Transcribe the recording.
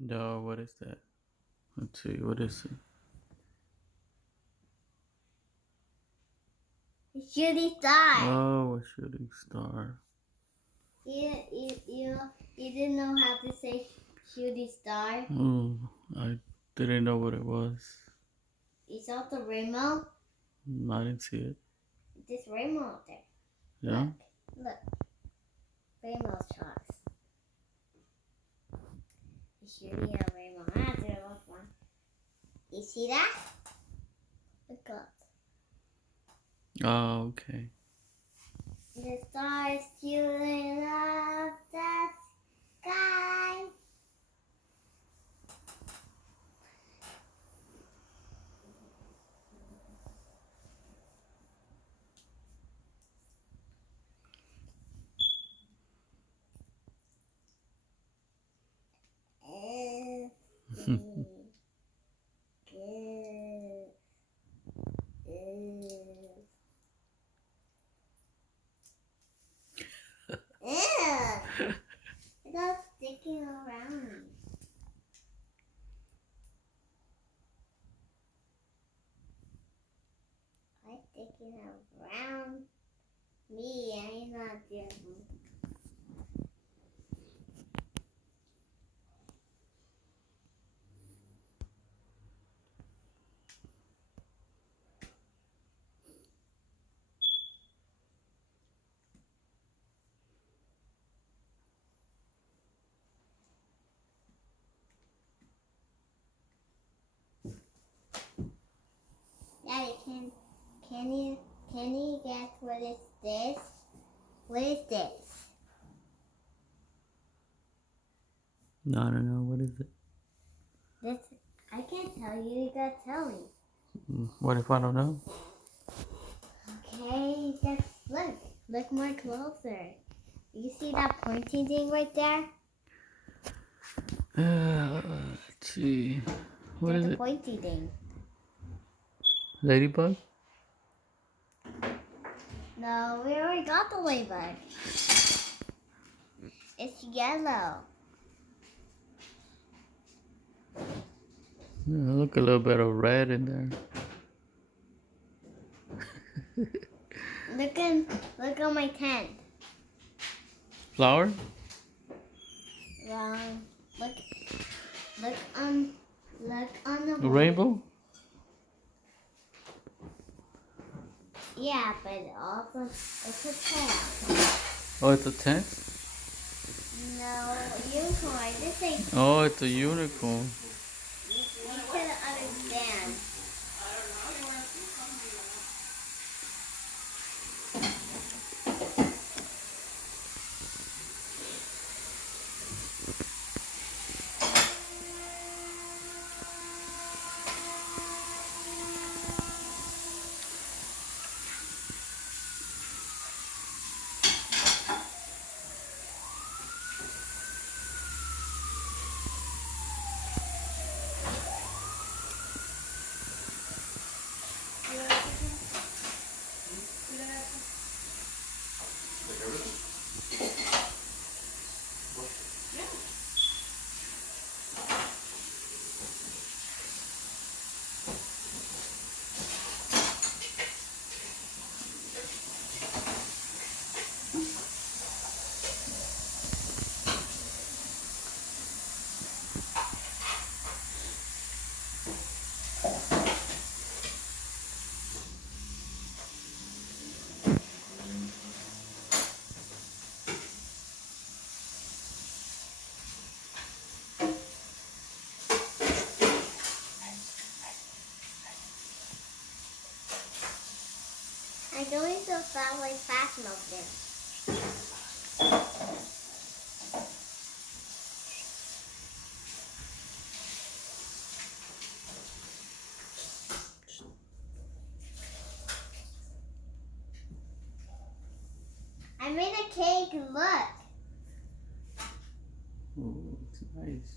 No, what is that? Let's see, what is it? Shooting star. Oh, a shooting star. You didn't know how to say shooting star? Oh, I didn't know what it was. You saw the rainbow? I didn't see it. This rainbow up there. Yeah? Look. Rainbow sharks. He's shooting a rainbow. Ah, there was one. You see that? Look up. Oh, okay. The stars shooting up the sky. It's sticking around me. I'm sticking around me. I'm not doing. Daddy, can you guess what is this? What is this? No, I don't know. What is it? This I can't tell you. You gotta tell me. What if I don't know? Okay, just look. Look more closer. You see that pointy thing right there? Let's see. What There's is a it? pointy thing. Ladybug? No, we already got the ladybug. It's yellow. Yeah, look, a little bit of red in there. Look on my tent. Flower? Well, look on the A rainbow? Yeah, but also it's a tail. Oh, it's a tent? No, unicorn. This ain't. Oh, it's a unicorn. You couldn't understand. I'm going to sound like fast milking. I made a cake. Look. Oh, it's nice.